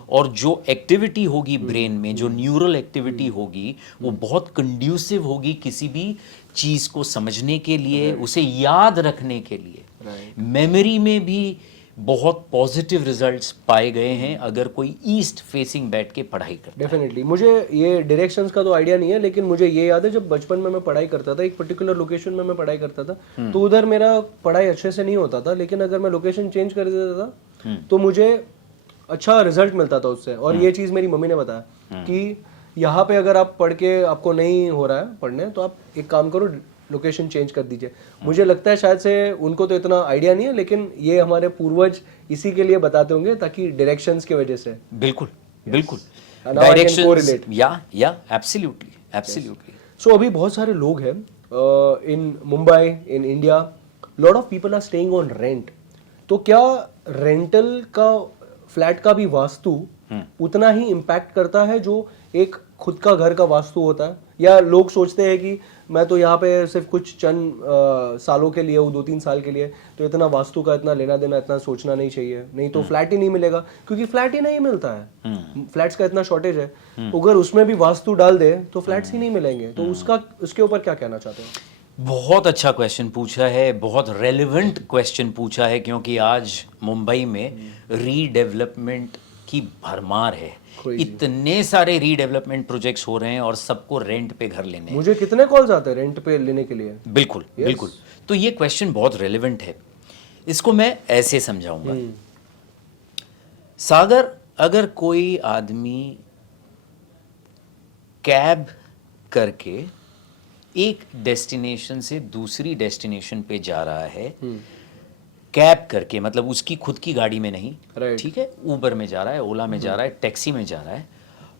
और जो एक्टिविटी होगी ब्रेन में, जो न्यूरल एक्टिविटी होगी, वो बहुत कंड्यूसिव होगी किसी भी चीज़ को समझने के लिए, उसे याद रखने के लिए। मेमोरी में भी बहुत पॉजिटिव रिजल्ट्स पाए गए हैं अगर कोई ईस्ट फेसिंग बैठ के पढ़ाई करता है। डेफिनेटली। मुझे ये डायरेक्शंस का तो आइडिया नहीं है, लेकिन मुझे ये याद है जब बचपन में मैं पढ़ाई करता था, एक पर्टिकुलर लोकेशन में मैं पढ़ाई करता था, तो उधर मेरा पढ़ाई अच्छे से नहीं होता था, लेकिन अगर मैं लोकेशन चेंज कर देता था तो मुझे अच्छा रिजल्ट मिलता था उससे। और ये चीज़ मेरी मम्मी ने बताया कि यहाँ पे अगर आप पढ़ के आपको नहीं हो रहा है पढ़ने, तो आप एक काम करो, लोकेशन चेंज कर दीजिए। मुझे लगता है शायद से उनको तो इतना आइडिया नहीं है, लेकिन ये हमारे पूर्वज इसी के लिए बताते होंगे ताकि डायरेक्शंस की वजह से। बिल्कुल बिल्कुल, डायरेक्शंस, या एब्सोल्युटली। सो अभी बहुत सारे लोग हैं in Mumbai, in India, lot of people are staying on rent. तो क्या रेंटल का, फ्लैट का भी वास्तु उतना ही इम्पैक्ट करता है जो एक खुद का घर का वास्तु होता है? या लोग सोचते हैं कि मैं तो यहाँ पे सिर्फ कुछ चंद सालों के लिए हूँ, 2-3 साल के लिए, तो इतना वास्तु का इतना लेना देना, इतना सोचना नहीं चाहिए, नहीं तो फ्लैट ही नहीं मिलेगा, क्योंकि फ्लैट ही नहीं मिलता है, फ्लैट्स का इतना शॉर्टेज है। अगर उसमें भी वास्तु डाल दे तो फ्लैट्स ही नहीं मिलेंगे। तो उसके ऊपर क्या कहना चाहते हैं? बहुत अच्छा क्वेश्चन पूछा है, बहुत रेलेवेंट क्वेश्चन पूछा है, क्योंकि आज मुंबई में रीडेवलपमेंट की भरमार है। इतने सारे रीडेवलपमेंट प्रोजेक्ट्स हो रहे हैं और सबको रेंट पे घर लेने हैं। मुझे कितने कॉल्स आते हैं रेंट पे लेने के लिए। बिल्कुल बिल्कुल। तो ये क्वेश्चन बहुत रेलेवेंट है, इसको मैं ऐसे समझाऊंगा। सागर, अगर कोई आदमी कैब करके एक डेस्टिनेशन से दूसरी डेस्टिनेशन पे जा रहा है, कैब करके मतलब उसकी खुद की गाड़ी में नहीं, ठीक है, ऊबर में जा रहा है, ओला में जा रहा है, टैक्सी में जा रहा है,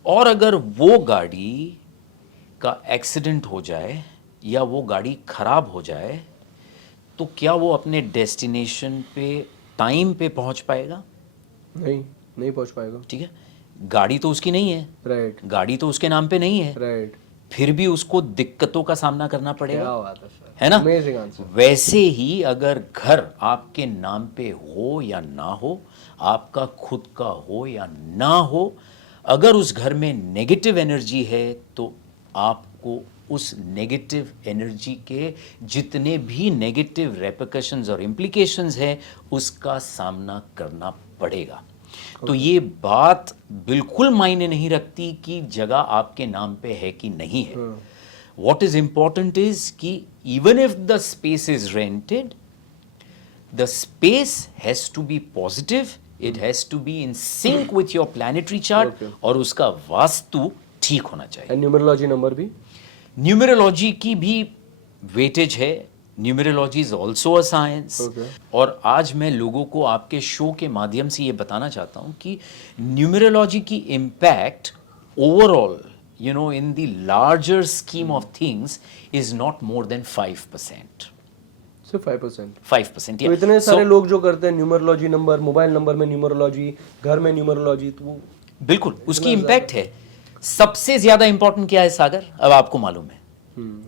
और अगर वो गाड़ी का एक्सीडेंट हो जाए या वो गाड़ी खराब हो जाए तो क्या वो अपने डेस्टिनेशन पे टाइम पे पहुंच पाएगा? नहीं पहुंच पाएगा। ठीक है, गाड़ी तो उसकी नहीं है, राइट, गाड़ी तो उसके नाम पे नहीं है, राइट, फिर भी उसको दिक्कतों का सामना करना पड़ेगा। क्या बात है ना? Amazing answer. वैसे ही अगर घर आपके नाम पे हो या ना हो, आपका खुद का हो या ना हो, अगर उस घर में नेगेटिव एनर्जी है तो आपको उस नेगेटिव एनर्जी के जितने भी नेगेटिव रेपरकशंस और इम्प्लीकेशंस हैं उसका सामना करना पड़ेगा। तो ये बात बिल्कुल मायने नहीं रखती कि जगह आपके नाम पे है कि नहीं है। What is important is कि even if the space is rented, the space has to be positive, it has to be in sync with your planetary chart, और उसका वास्तु ठीक होना चाहिए। न्यूमरोलॉजी नंबर भी, न्यूमरोलॉजी की भी वेटेज है, numerology is also a science. और आज मैं लोगों को आपके शो के माध्यम से ये बताना चाहता हूँ कि न्यूमरोलॉजी की impact overall, you know, in the larger scheme of things is not more than 5%. सिर्फ 5%? 5%, तो इतने सारे लोग जो करते हैं न्यूमरोलॉजी नंबर, मोबाइल नंबर में न्यूमरोलॉजी, घर में न्यूमरोलॉजी, तो वो बिल्कुल उसकी इम्पैक्ट है। सबसे ज्यादा इंपॉर्टेंट क्या है सागर, अब आपको मालूम है?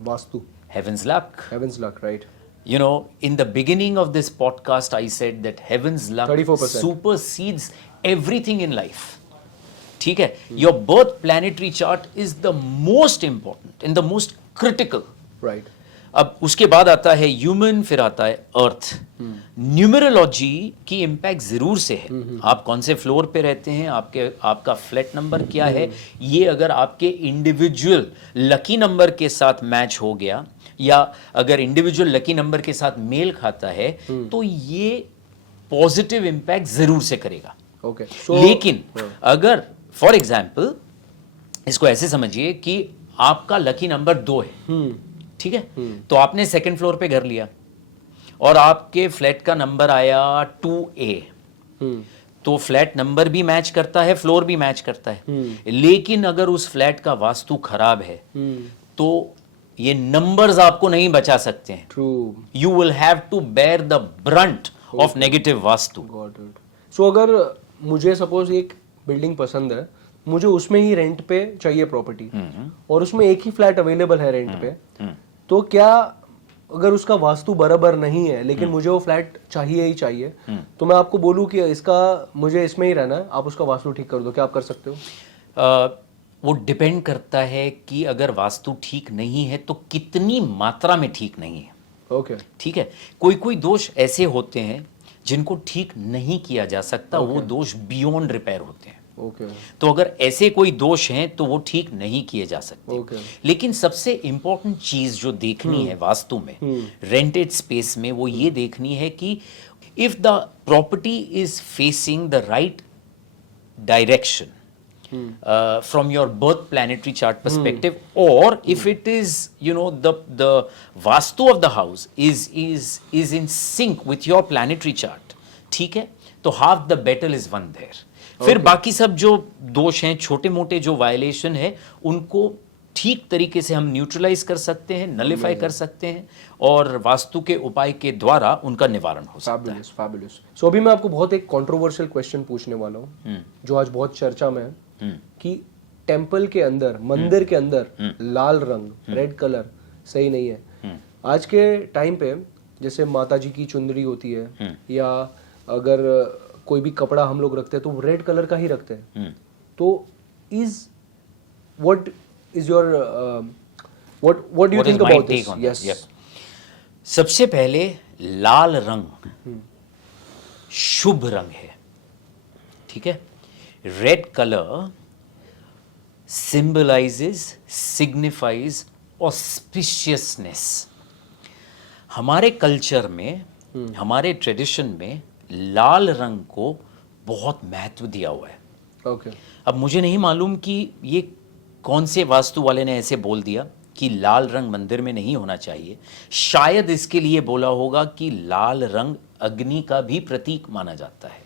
Vastu, heaven's luck. heaven's luck, right? You know, in the beginning of this podcast I said that heaven's luck 34% supersedes everything in life. ठीक है, your birth planetary chart is the most important and the most critical. Right. अब उसके बाद आता है human, फिर आता है अर्थ। न्यूमरोलॉजी की इम्पैक्ट जरूर से है। आप कौन से फ्लोर पे रहते हैं, आपका फ्लैट नंबर क्या है, ये अगर आपके इंडिविजुअल लकी नंबर के साथ मैच हो गया, या अगर इंडिविजुअल लकी नंबर के साथ मेल खाता है, तो ये पॉजिटिव इम्पैक्ट जरूर से करेगा। ओके, लेकिन अगर फॉर एग्जाम्पल इसको ऐसे समझिए कि आपका लकी नंबर 2 है, ठीक है, तो आपने सेकंड फ्लोर पे घर लिया और आपके फ्लैट का नंबर आया 2A, तो फ्लैट नंबर भी मैच करता है, फ्लोर भी मैच करता है। लेकिन अगर उस फ्लैट का वास्तु खराब है तो ये नंबर्स आपको नहीं बचा सकते हैं। True, you will have to bear the brunt of negative Vastu. Got it. So अगर मुझे सपोज एक बिल्डिंग पसंद है, मुझे उसमें ही रेंट पे चाहिए प्रॉपर्टी, और उसमें एक ही फ्लैट अवेलेबल है रेंट पे, तो क्या अगर उसका वास्तु बराबर नहीं है लेकिन मुझे वो फ्लैट चाहिए ही चाहिए, तो मैं आपको बोलूं कि इसका मुझे इसमें ही रहना है, आप उसका वास्तु ठीक कर दो, क्या आप कर सकते हो? वो डिपेंड करता है कि अगर वास्तु ठीक नहीं है तो कितनी मात्रा में ठीक नहीं है। ओके, ठीक है, कोई कोई दोष ऐसे होते हैं जिनको ठीक नहीं किया जा सकता, वो दोष बियॉन्ड रिपेयर होते हैं। ओके, तो अगर ऐसे कोई दोष हैं तो वो ठीक नहीं किए जा सकते। ओके। लेकिन सबसे इंपॉर्टेंट चीज जो देखनी है वास्तु में, रेंटेड स्पेस में, वो ये देखनी है कि if the property is facing the right direction from your birth planetary chart perspective, or if it is, you know, the vastu of the house is in sync with your planetary chart, ठीक है, तो half the battle is won there। फिर बाकी सब जो दोष हैं, छोटे मोटे जो वायलेशन है, उनको ठीक तरीके से हम न्यूट्रलाइज कर सकते हैं, नलिफाई कर सकते हैं, और वास्तु के उपाय के द्वारा उनका निवारण हो सकता है। फैबुलस। सो अभी मैं आपको बहुत एक कंट्रोवर्शियल क्वेश्चन पूछने वाला हूँ, जो आज बहुत चर्चा में है, कि टेम्पल के अंदर, मंदिर के अंदर लाल रंग, रेड कलर सही नहीं है। आज के टाइम पे जैसे माता जी की चुंदरी होती है, या अगर कोई भी कपड़ा हम लोग रखते हैं तो रेड कलर का ही रखते हैं, तो what is your what do you think about this? Yes, सबसे पहले लाल रंग शुभ रंग है, ठीक है। Red colour symbolizes, signifies auspiciousness। हमारे कल्चर में, हमारे ट्रेडिशन में लाल रंग को बहुत महत्व दिया हुआ है। ओके, अब मुझे नहीं मालूम कि ये कौन से वास्तु वाले ने ऐसे बोल दिया कि लाल रंग मंदिर में नहीं होना चाहिए। शायद इसके लिए बोला होगा कि लाल रंग अग्नि का भी प्रतीक माना जाता है,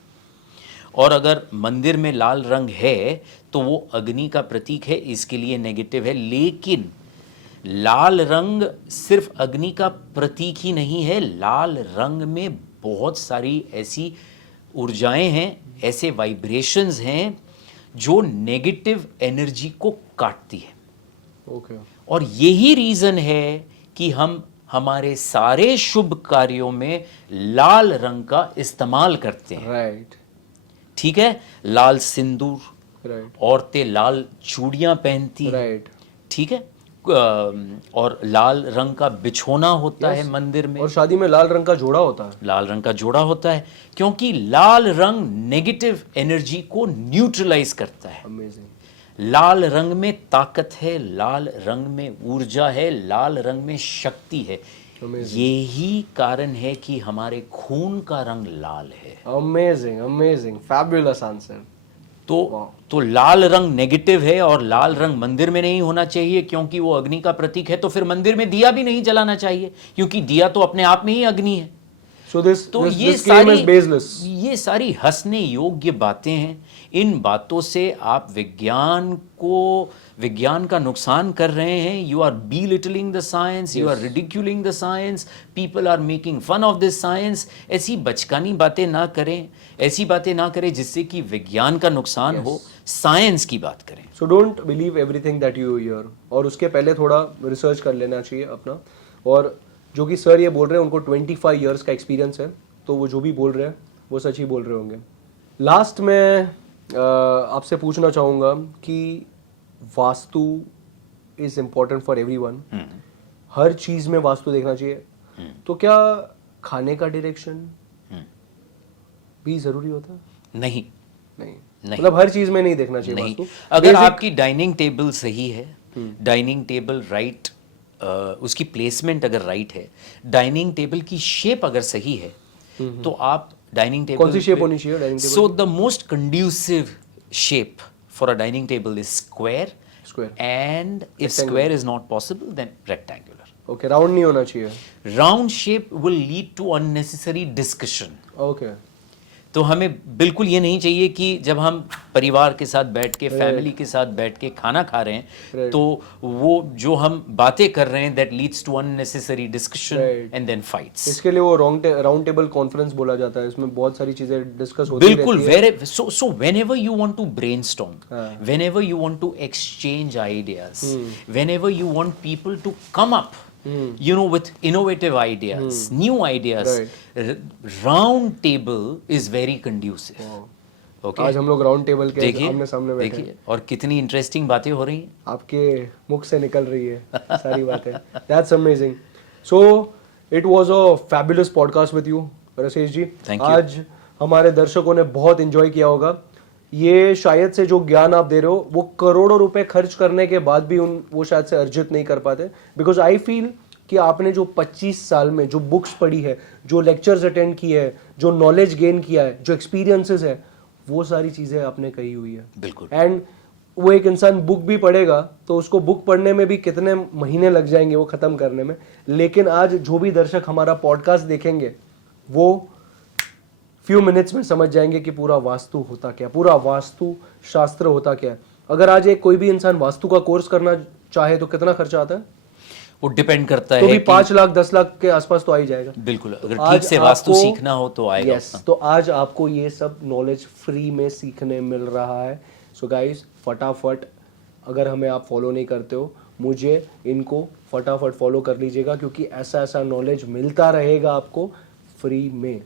और अगर मंदिर में लाल रंग है तो वो अग्नि का प्रतीक है, इसके लिए नेगेटिव है। लेकिन लाल रंग सिर्फ अग्नि का प्रतीक ही नहीं है, लाल रंग में बहुत सारी ऐसी ऊर्जाएं हैं, ऐसे वाइब्रेशंस हैं जो नेगेटिव एनर्जी को काटती है। ओके, और यही रीजन है कि हम हमारे सारे शुभ कार्यों में लाल रंग का इस्तेमाल करते हैं। राइट, ठीक है, लाल सिंदूर, राइट, औरतें लाल चूड़ियां पहनती हैं, राइट, ठीक है, और लाल रंग का बिछोना होता है मंदिर में, और शादी में लाल रंग का जोड़ा होता है। लाल रंग का जोड़ा होता है, क्योंकि लाल रंग नेगेटिव एनर्जी को न्यूट्रलाइज करता है। अमेजिंग। लाल रंग में ताकत है, लाल रंग में ऊर्जा है, लाल रंग में शक्ति है। यही कारण है कि हमारे खून का रंग लाल है। Amazing, amazing, fabulous answer. तो लाल रंग नेगेटिव है और लाल रंग मंदिर में नहीं होना चाहिए, क्योंकि वो अग्नि का प्रतीक है। तो फिर मंदिर में दिया भी नहीं जलाना चाहिए, क्योंकि दिया तो अपने आप में ही अग्नि है। ये सारी हंसने योग्य बातें हैं। इन बातों से आप विज्ञान का नुकसान कर रहे हैं। You are belittling the science, you are ridiculing the science, people are making fun of this science। ऐसी बचकानी बातें ना करें, ऐसी बातें ना करें जिससे कि विज्ञान का नुकसान हो। साइंस की बात करें। So don't believe everything that you here, और उसके पहले थोड़ा रिसर्च कर लेना चाहिए अपना। और जो कि सर ये बोल रहे हैं, उनको 25 इयर्स का एक्सपीरियंस है, तो वो जो भी बोल रहे हैं वो सच ही बोल रहे होंगे। लास्ट में आपसे पूछना चाहूँगा कि Vastu is important for everyone. हर चीज में वास्तु देखना चाहिए, तो क्या खाने का डायरेक्शन भी जरूरी होता है? नहीं नहीं, नहीं। मतलब हर चीज में नहीं देखना चाहिए नहीं, वास्तु। अगर Basic- आपकी डाइनिंग टेबल सही है, डाइनिंग टेबल राइट, उसकी प्लेसमेंट अगर राइट है, डाइनिंग टेबल की शेप अगर सही है, तो आप डाइनिंग टेबल कौन सी shape होनी चाहिए dining table so the most conducive shape for a dining table is square, Square. And if square is not possible then rectangular. Okay, round नहीं होना चाहिए। Round shape will lead to unnecessary discussion. Okay, तो हमें बिल्कुल ये नहीं चाहिए कि जब हम परिवार के साथ बैठ के, फैमिली के साथ बैठ के खाना खा रहे हैं, तो वो जो हम बातें कर रहे हैं that leads to unnecessary discussion and then fights. इसके लिए वो राउंड टेबल कॉन्फ्रेंस बोला जाता है, इसमें बहुत सारी चीजें डिस्कस होती बिल्कुल, रहती है। so whenever you want to brainstorm, whenever you want to exchange ideas, whenever you want people to come up, you know, with innovative ideas, new ideas, round table is very conducive. Okay, आज हम लोग round table के देखिए आमने सामने बैठे हैं। देखिए, और कितनी इंटरेस्टिंग बातें हो रही हैं। आपके मुख से निकल रही है सारी बातें। That's amazing. So it was a fabulous podcast with you, Rasesh ji. Thank you. आज हमारे दर्शकों ने बहुत एंजॉय किया होगा। ये शायद से जो ज्ञान आप दे रहे हो वो करोड़ों रुपए खर्च करने के बाद भी वो शायद से अर्जित नहीं कर पाते, बिकॉज आई फील कि आपने जो 25 साल में जो बुक्स पढ़ी है, जो लेक्चर्स अटेंड किए हैं, जो नॉलेज गेन किया है, जो एक्सपीरियंसेस है, वो सारी चीजें आपने कही हुई है। बिल्कुल। एंड वो एक इंसान बुक भी पढ़ेगा तो उसको बुक पढ़ने में भी कितने महीने लग जाएंगे वो खत्म करने में, लेकिन आज जो भी दर्शक हमारा पॉडकास्ट देखेंगे वो फ्यू मिनट्स में समझ जाएंगे कि पूरा वास्तु होता क्या, पूरा वास्तु शास्त्र होता क्या है। अगर आज एक कोई भी इंसान वास्तु का कोर्स करना चाहे तो कितना खर्चा आता है? वो डिपेंड करता तो है भी कि 5 लाख 10 लाख के आसपास तो आ ही जाएगा। बिल्कुल, अगर आज ठीक से वास्तु आपको- सीखना हो तो आएगा। Yes, तो आज आपको ये सब नॉलेज फ्री में सीखने मिल रहा है। सो गाइस, फटाफट, अगर हमें आप फॉलो नहीं करते हो, मुझे इनको फटाफट फॉलो कर लीजिएगा, क्योंकि ऐसा ऐसा नॉलेज मिलता रहेगा आपको फ्री में।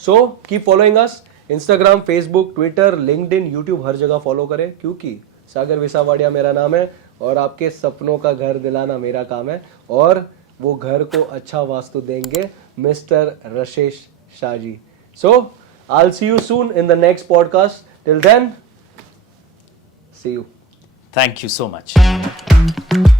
So keep following us, Instagram, Facebook, Twitter, LinkedIn, YouTube, हर जगह फॉलो करें, क्योंकि सागर विसावाड़िया मेरा नाम है और आपके सपनों का घर दिलाना मेरा काम है, और वो घर को अच्छा वास्तु देंगे mister Rasesh Shah ji. So I see you soon in the next podcast. Till then, see you. Thank you so much.